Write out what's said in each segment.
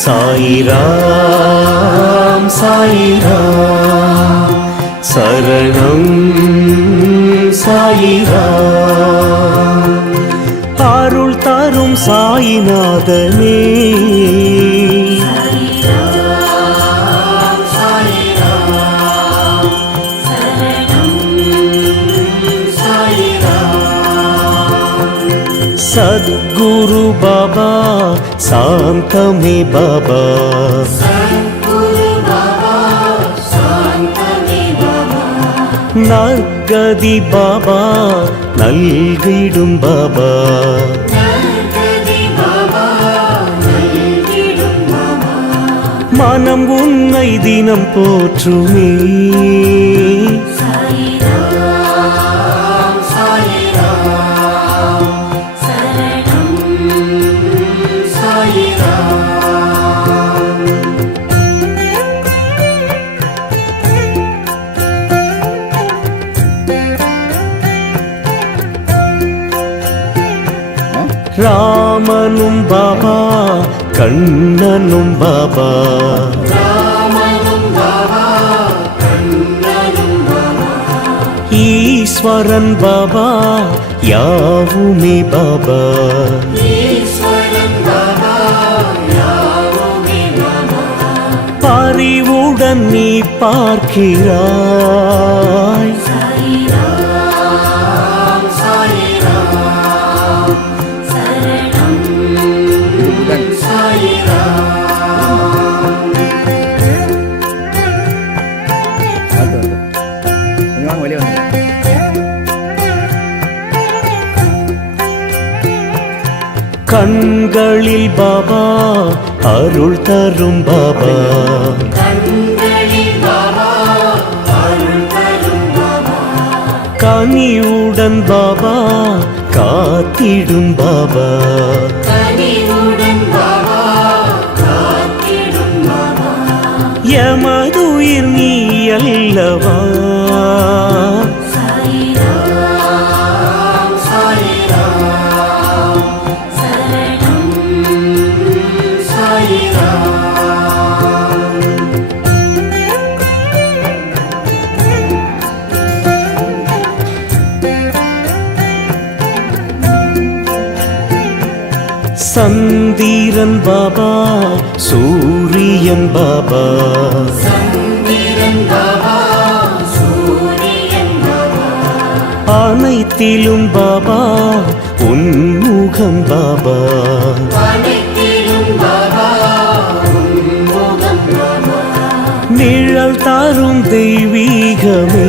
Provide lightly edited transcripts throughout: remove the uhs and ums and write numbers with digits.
சாயிராம் சாயிராம் சரணம் சாயிராம் அருள் தரும் சாயிநாதனே सद्गुरु बाबा शांतमे बाबा नर्गदि बाबा नल्गिडुम बाबा मनम उन्नै दिनम पोற்றுமே ராமனும் பாபா கண்ணனும் பாபா ஈஸ்வரன் பாபா யாவுமே பாபா பரிவுடன் நீ பார்க்கிறாய் கண்களில் பாபா அருள் தரும் பாபா கனிவுடன் பாபா காத்திடும் பாபா எமதுயிர் நீ அல்லவா சந்திரன் பாபா சூரியன் பாபா அனைத்திலும் பாபா உன்முகம் பாபா நிழல் தரும் தெய்வீகமே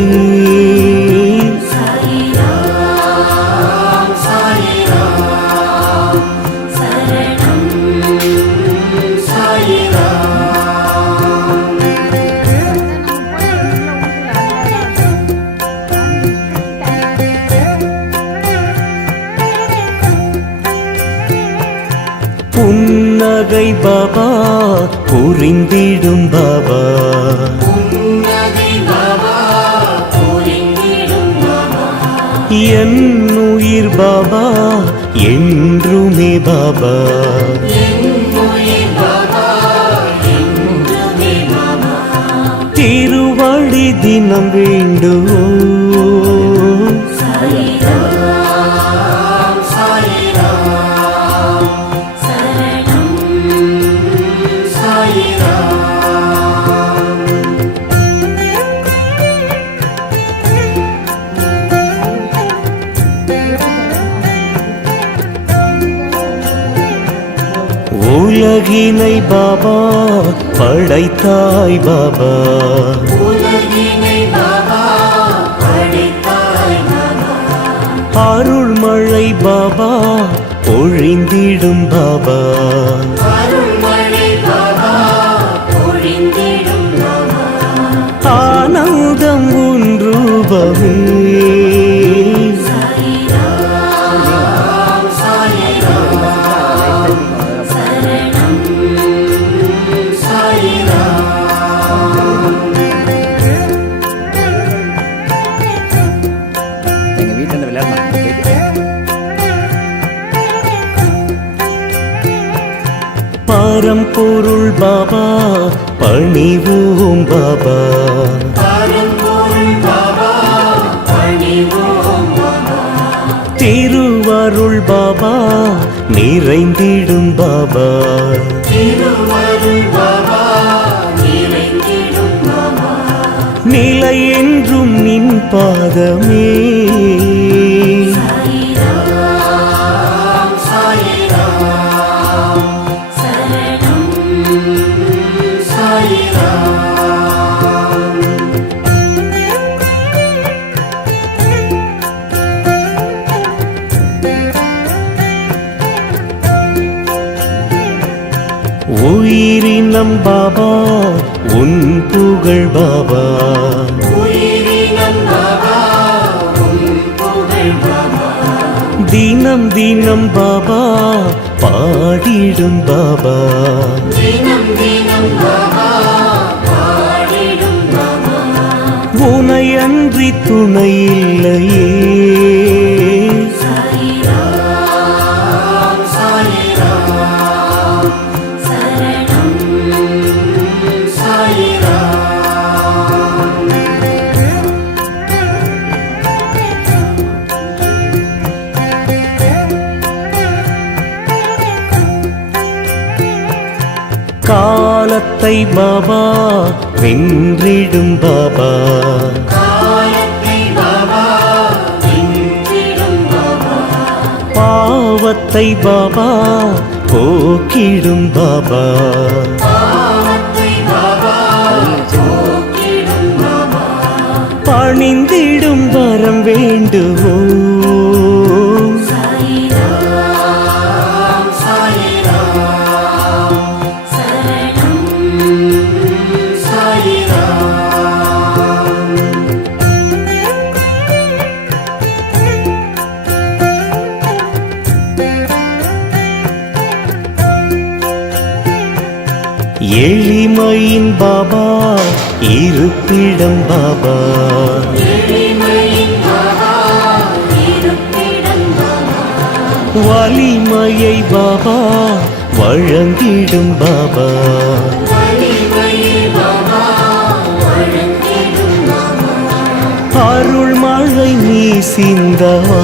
புன்னகை பாபா புரிந்திடும் பாபா என் உயிர் பாபா என்றுமே பாபா திருவடி தினம் வேண்டுவோம் உலகினை பாபா படைத்தாய் பாபா அருள்மழை பாபா பொழிந்திடும் பாபா ஆனந்தம் உன் ரூபமே பரம்பொருள் பாபா பணிவோம் பாபா, திருவருள் பாபா நிறைந்திடும் பாபா, நிலை என்றும் நின் பாதமே. உயிரினம் பாபா உன் புகழ் பாபா, தினம் தினம் பாபா பாடிடும் பாபா, உனை அன்றி துணை இல்லையே. காலத்தை பாபா வென்றிடும் பாபா, பாவத்தை பாபா போக்கிடும் பாபா, பணிந்திடும் வரம் வேண்டுவோம். எளிமையின் பாபா இருப்பிடம் பாபா, வலிமையை பாபா வழங்கிடும் பாபா, அருள் மழை நீ சிந்தவா,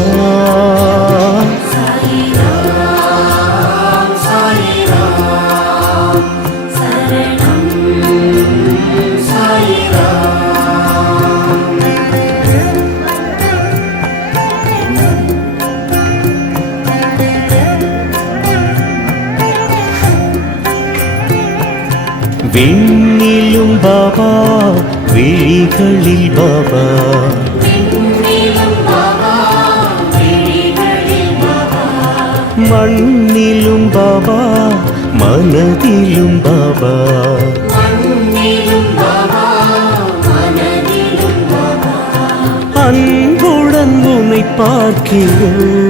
விண்ணிலும் பாபா விழிகளில் பாபா, மண்ணிலும் பாபா மனதிலும் பாபா, அன்புடன் உன்னை பார்க்கிறோம்.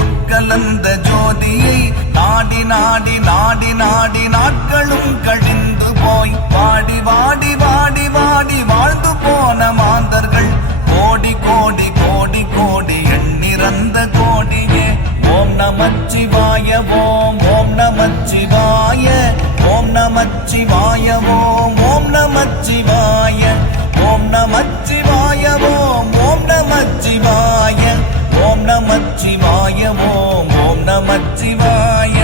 உட்கலந்த ஜோதியை நாடி நாடி நாடி நாடி நாட்களும் கழிந்து போய் வாடி வாடி வாடி வாடி வாழ்ந்து போன மாந்தர்கள் கோடி கோடி கோடி கோடி எண்ணிறந்த கோடியே. ஓம் நமச்சிவாய ஓம் ஓம் நமச்சிவாய ஓம் நமச்சிவாய ஓம் ஓம் நமச்சிவாய ஓம் நமச்சிவாய ஓம் ஓம் நமச்சிவாய ஓம் நமச்சிவாய ஓம் ஓம் நமச்சிவாய.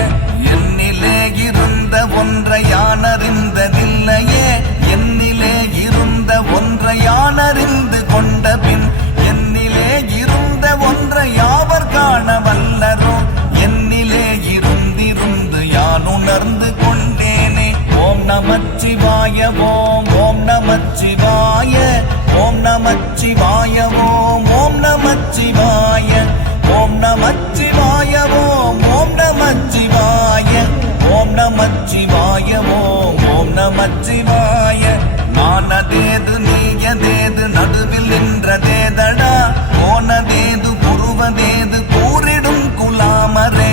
என்னிலே இருந்த ஒன்றை யானறிந்ததில்லையே, என்னிலே இருந்த ஒன்றை யானறிந்து கொண்ட பின் என்னிலே இருந்த ஒன்றை யாவர் காண வல்லரோ, என்னிலே இருந்திருந்து யான் உணர்ந்து கொண்டேனே. ஓம் நமச்சிவாய ஓம் ஓம் நமச்சிவாய ஓம் நமச்சிவாய ஓம் ஓம் நமச்சிவாய ஓம் நமச்சிவாய ஓம் ஓம் நமச்சிவாய ஓம் ஓம் நமச்சிவாய ஓம் ஓம் நமச்சிவாய. நானதேது நீயதேது நடுவில் நின்றதேதடா, போனதேது புருவதேது கூறிடும் குலாமரே,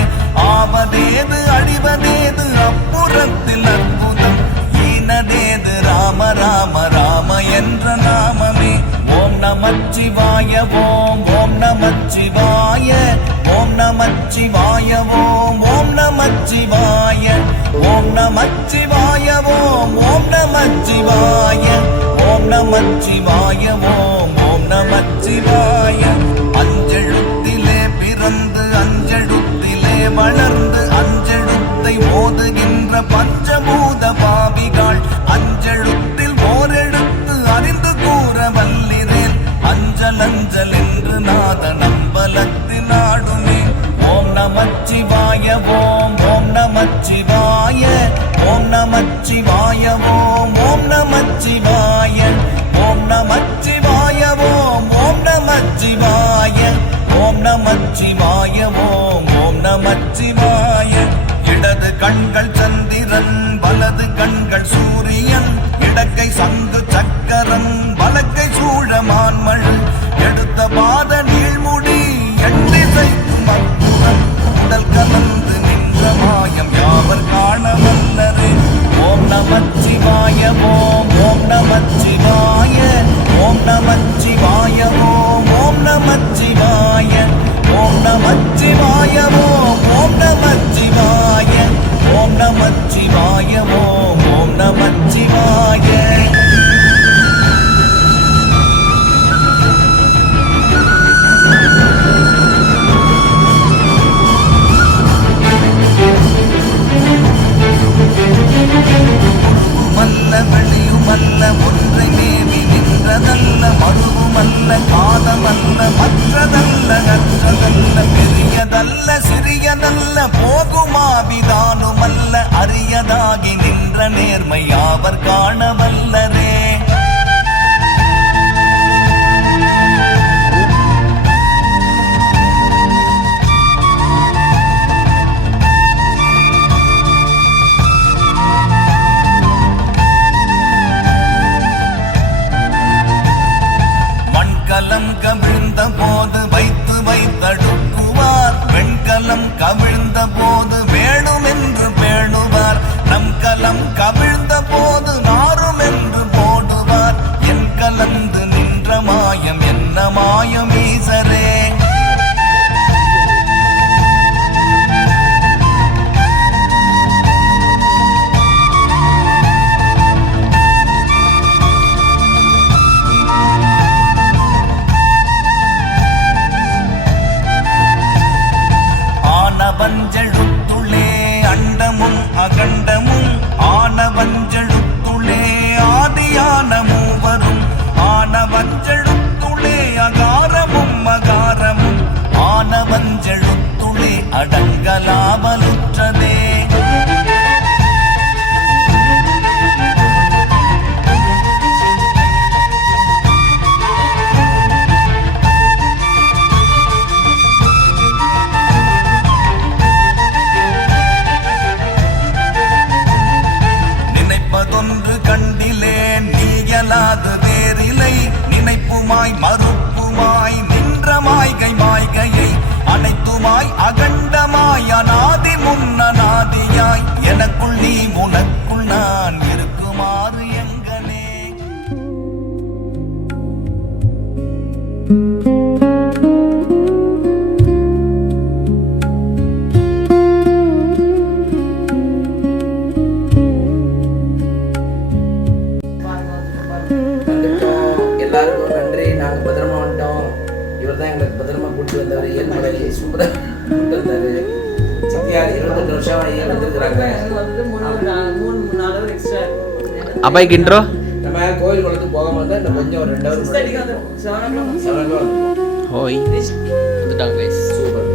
ஆவதேது அழிவதேது அப்புறத்தில் அற்புதம், ஈனதேது ராம ராம ராம என்ற நாமமே. ஓம் நமச்சிவாய ஓம் ஓம் நமச்சிவாய. ஓம் நமச்சிவாய ஓம் ஓம் நமச்சிவாய. ஓம் நமச்சிவாய ஓம் ஓம் நமச்சிவாய. ஓம் நமச்சிவாய ஓம் ஓம் நமச்சிவாய. அஞ்செழுத்திலே பிறந்து அஞ்செழுத்திலே வளர்ந்து அஞ்செழுத்தை ஓதுகின்ற பஞ்சபூத பாவிகள், அஞ்செழுத்தில் ஓரெழுத்து அறிந்து கூற வல்லிரேல், அஞ்சல் அஞ்சல் என்று நாத நம்பலத்தில் ஆடுமே. ஓம் நமச்சிவாய ஓம் ஓம் நமச்சிவாய. ஓம் நமச்சிவாய ஓம் ஓம் நமச்சிவாய. ஓம் நமச்சிவாய ஓம் ஓம் நமச்சிவாய. ஓம் நமச்சிவாய ஓம் ஓம் நமச்சிவாய. இடது கண்கள் சந்திரன் வலது கண்கள் சூரியன், இடக்கை சங்கு சக்கரம் வலக்கை சூழமான்மள், எடுத்த பாத நீள்முடி எட்டிசைக்கும் அப்புறம், உடல் கலந்து நின்ற மாயம் யாவர் காண வல்லரே. ஓம் நமச்சிவாய ஓம் ஓம் நமச்சிவாய. ஓம் நமச்சிவாய ஓம் ஓம் நமச்சிவாய. ஓம் நமச்சிவாய ஓம் ஓம் நமச்சிவாய. ஓம் நமச்சிவாய ஓம் ஓம் நமச்சிவாய. மல்ல வெளியுமல்ல ஒன்றை மேவி நின்றதல்ல, மறுவுமல்ல காதமல்ல மற்றதல்ல அற்றதல்ல, பெரியதல்ல சிறியதல்ல போகுமாவிதானுமல்ல, அரியதாகி நின்ற நேர்மை யாவர் காண வல்லரே. மண்கலம் கவிழ்ந்த போது வைத்து வைத்தடுக்குவார், வெண்கலம் கவிழ்ந்த போது வேணும் என்று பேணுவார், நம் கலம் கவிழ்ந்த போது நாரும் என்று போடுவார், என் கலந்து நின்ற மாயம் என்ன மாயம் ஈசரே. ஆனவஞ்செழுத்துளே அண்டமும் அகண்டமும், ஆனவஞ்செழுத்துளே ஆதியான மூவரும், ஆனவஞ்செழுத்துளே அகாரமும் அகாரமும், ஆனவஞ்செழுத்துளே அடங்கலாவலுற்றதே. நினைப்பதொன்று கண்டிலேன் நீயலாது வேறிலை, நினைப்புமாய் மறுப்புமாய் நின்ற மாய்கை மாய்கையை, அனைத்துமாய் அகண்டமாய் அநாதி முன்னநாதியாய், எனக்குள் நீ உனக்குள் நான் இருக்குமாறு எங்கனே. எல்லாருக்கும் நன்றி. நாங்கள் பத்திரமா வந்துட்டோம். இவர் தான் எங்களுக்கு பத்திரமா கூப்பிட்டு வந்தவர். ஏழ்மலை சூப்பராக கூப்பிட்டு வந்தார். சித்தியார் 28 வருஷம் வந்துருக்குறாங்க. அப்பாய்க்கு இன்ட்ரோ நம்ம கோயில் குளத்துக்கு போகாமல் தான் இன்னும் கொஞ்சம் ஒரு 2 ஹவர் ஹோய் வந்துட்டாங்க சூப்பர்.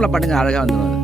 நார்மலாக பண்ணுங்க, அழகாக வந்துடும்.